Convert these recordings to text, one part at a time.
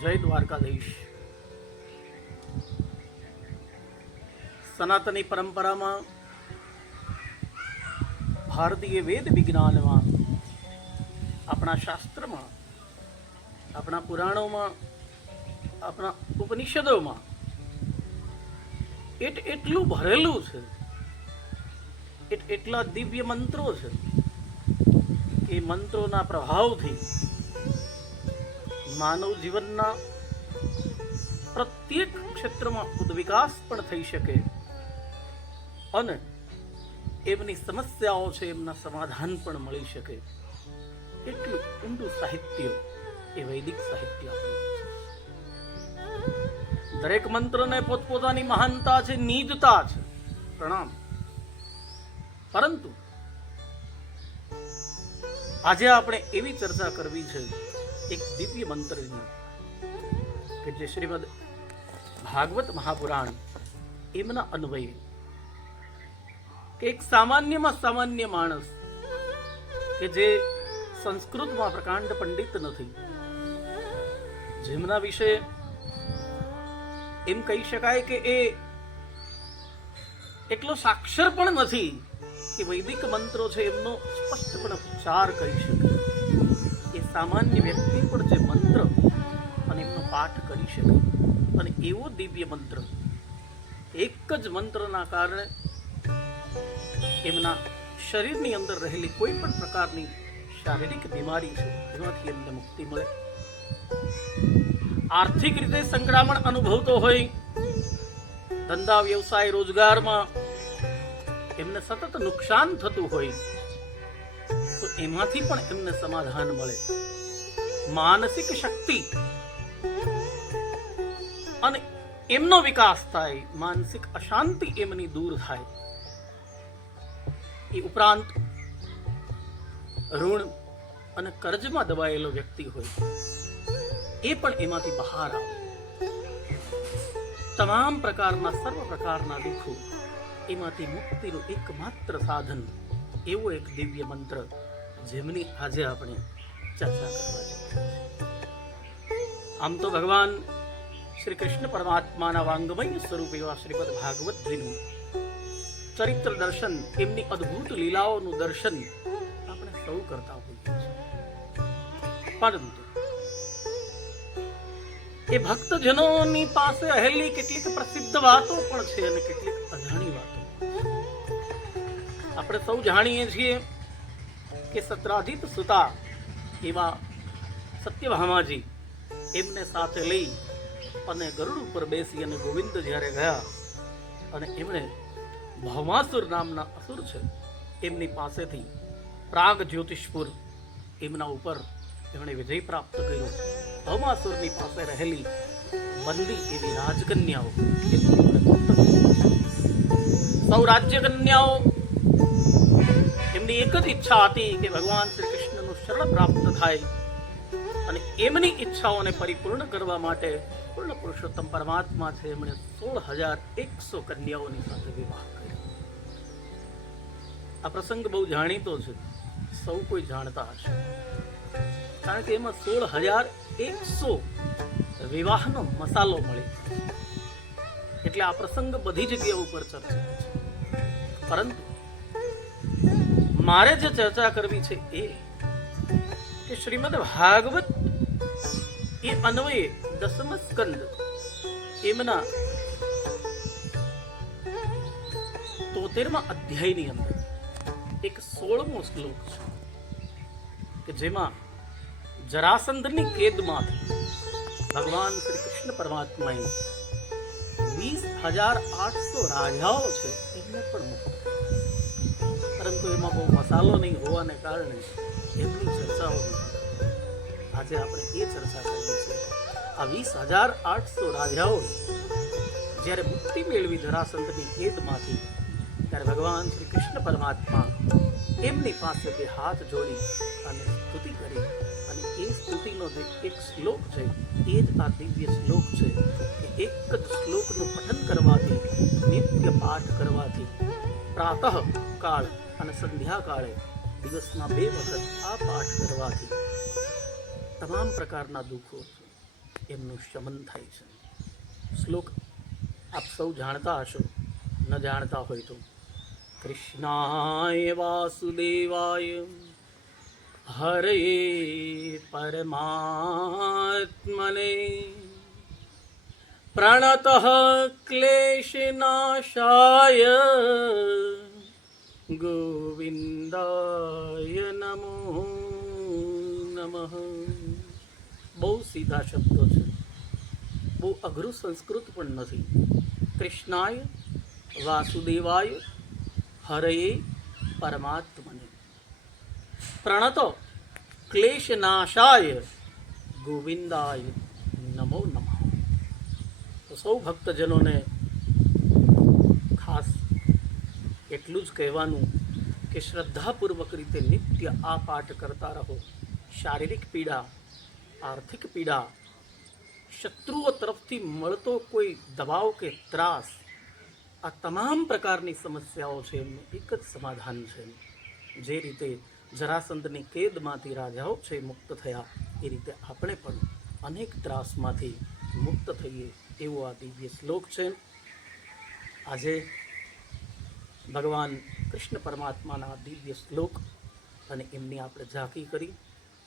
જય દ્વારકાધીશ. સનાતની પરંપરામાં, ભારતીય વેદ વિજ્ઞાનમાં, આપણા શાસ્ત્રમાં, આપણા પુરાણોમાં, આપણા ઉપનિષદોમાં એટલું ભરેલું છે, એટલા દિવ્ય મંત્રો છે કે મંત્રોના પ્રભાવથી માનવ જીવનના પ્રત્યેક ક્ષેત્રમાં ઉદ્વિકાસ પણ થઈ શકે અને એમની સમસ્યાઓ છે એમના સમાધાન પણ મળી શકે. એટલું ઊંડું સાહિત્ય એ વૈદિક સાહિત્ય આપણું. દરેક મંત્રને પોતપોતાની મહાનતા છે, નિજતા છે, પ્રણામ. પરંતુ આજે આપણે એવી ચર્ચા કરવી છે એક દિવ્ય મંત્રની કે જે શ્રીમદ ભાગવત મહાપુરાણ એમના અન્વયે કે એક સામાન્યમાં સામાન્ય માણસ કે જે સંસ્કૃતમાં પ્રકાંડ પંડિત નથી, જેમના વિશે એમ કહી શકાય કે એ એટલો સાક્ષર પણ નથી કે વૈદિક મંત્રો છે એમનો સ્પષ્ટપણે ઉચ્ચાર કરી શકે, એ સામાન્ય વ્યક્તિ પણ જે મંત્ર અને એમનો પાઠ કરી શકે. અને એવો દિવ્ય મંત્ર, એક જ મંત્રના કારણે એમના શરીરની અંદર રહેલી કોઈ પણ પ્રકારની શારીરિક બીમારી છે એમાંથી એમને મુક્તિ મળે. આર્થિક રીતે સંકળામણ અનુભવતો હોય, ધંધા વ્યવસાય રોજગારમાં એમને સતત નુકસાન થતું હોય તો એમાંથી પણ એમને સમાધાન મળે. માનસિક શક્તિ અને એમનો વિકાસ થાય, માનસિક અશાંતિ એમની દૂર થાય. એ ઉપરાંત ઋણ અને કર્જમાં દબાયેલો વ્યક્તિ હોય એ પણ એમાંથી બહાર આવે. તમામ પ્રકારના સર્વ પ્રકારના દુઃખો એમાંથી મુક્તિનું એકમાત્ર સાધન એવો એક દિવ્ય મંત્ર જેમની આજે આપણે ચર્ચા કરવા જઈએ. આમ તો ભગવાન શ્રી કૃષ્ણ પરમાત્માના વાંગમય સ્વરૂપ એવા શ્રીમદ ભાગવતજીનું ચરિત્ર દર્શન, એમની અદ્ભુત લીલાઓનું દર્શન આપણે સૌ કરતા હોઈએ છીએ. પરંતુ એ ભક્તજનોની પાસે રહેલી કેટલીક પ્રસિદ્ધ વાતો પણ છે અને કેટલીક અજાણી વાતો. આપણે સૌ જાણીએ છીએ કે સત્રાજીત સુતા એવા સત્યભામાજી એમને સાથે લઈ અને ગરુડ ઉપર બેસી અને ગોવિંદ જ્યારે ગયા અને એમણે ભૌમાસુર નામના અસુર છે એમની પાસેથી પ્રાગ જ્યોતિષપુર એમના ઉપર એમણે વિજય પ્રાપ્ત કર્યો. ભૌમાસુરની પાસે રહેલી બંદી એવી રાજકન્યાઓ, સૌ રાજ્ય કન્યાઓ, એમની એક જ ઈચ્છા હતી કે ભગવાન શ્રી કૃષ્ણનું શરણ પ્રાપ્ત થાય અને એમની ઈચ્છાઓને પરિપૂર્ણ કરવા માટે પૂર્ણ પુરુષોત્તમ પરમાત્મા છે એમણે 16,100 કન્યાઓની સાથે વિવાહ કર્યો. આ પ્રસંગ બહુ જાણીતો છે, સૌ કોઈ જાણતા હશે, કારણ કે એમાં 16,100 વિવાહનો મસાલો મળે. એટલે આ પ્રસંગ બધી જગ્યા ઉપર ચર્ચા છે. પરંતુ મારે જે ચર્ચા કરવી છે એ કે શ્રીમદ ભાગવત એ અન્વયે 10મ સ્કંદ એમના 73મા અધ્યાયની અંદર એક 16મો શ્લોક છે કે જેમાં જરાસંધની કેદમાંથી ભગવાન શ્રી કૃષ્ણ પરમાત્માએ 20,800 રાજાઓ છે એમને પણ મુક્ત. પરંતુ એમાં બહુ મસાલો નહીં હોવાને કારણે એમની ચર્ચાઓ આજે આપણે એ ચર્ચા કરવી છે. આ 20,800 રાજાઓ જ્યારે મુક્તિ મેળવી જરાસંધની કેદમાંથી, ત્યારે ભગવાન શ્રી કૃષ્ણ પરમાત્મા એમની પાસે બે હાથ જોડી અને સ્તુતિ કરી. અને એ સ્તુતિનો જે એક શ્લોક છે એ જ આ દિવ્ય શ્લોક છે કે એક જ શ્લોકનું પઠન કરવાથી, નિત્ય પાઠ કરવાથી, પ્રાતઃ કાળ અને સંધ્યા કાળે દિવસમાં 2 વખત આ પાઠ કરવાથી તમામ પ્રકારના દુઃખો છે એમનું શમન થાય છે. શ્લોક આપ સૌ જાણતા હશો, ન જાણતા હોય તો. કૃષ્ણાય વાસુદેવાય હરે પરમાત્મને પ્રણતઃ ક્લેશનાશાય ગોવિંદાય નમો નમઃ. બહુ સીધા શબ્દો છે, બહુ અઘરું સંસ્કૃત પણ નથી. કૃષ્ણાય વાસુદેવાય હરે પરમાત્મને પ્રણતો ક્લેશનાશાય ગોવિંદાય નમો નમઃ. તો સૌ ભક્તજનોને ખાસ એટલું જ કહેવાનું કે શ્રદ્ધાપૂર્વક રીતે નિત્ય આ પાઠ કરતા રહો. શારીરિક પીડા, આર્થિક પીડા, શત્રુઓ તરફથી મળતો કોઈ દબાવ કે ત્રાસ, આ તમામ પ્રકારની સમસ્યાઓ છે એમનું એક જ સમાધાન છે. જે રીતે જરાસંધની કેદમાંથી રાજાઓ છે મુક્ત થયા, એ રીતે આપણે પણ અનેક ત્રાસમાંથી મુક્ત થઈએ એવો આ દિવ્ય શ્લોક છે. આજે ભગવાન કૃષ્ણ પરમાત્માના દિવ્ય શ્લોક અને એમની આપણે ઝાંકી કરી.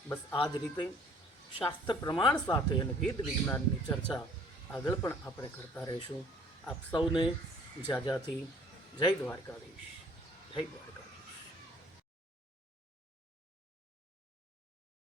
બસ આ જ રીતે શાસ્ત્ર પ્રમાણ સાથે અને વેદ વિજ્ઞાનની ચર્ચા આગળ પણ આપણે કરતા રહીશું. આપ સૌને જાજાથી જય દ્વારકાધીશ, જય દ્વારકા.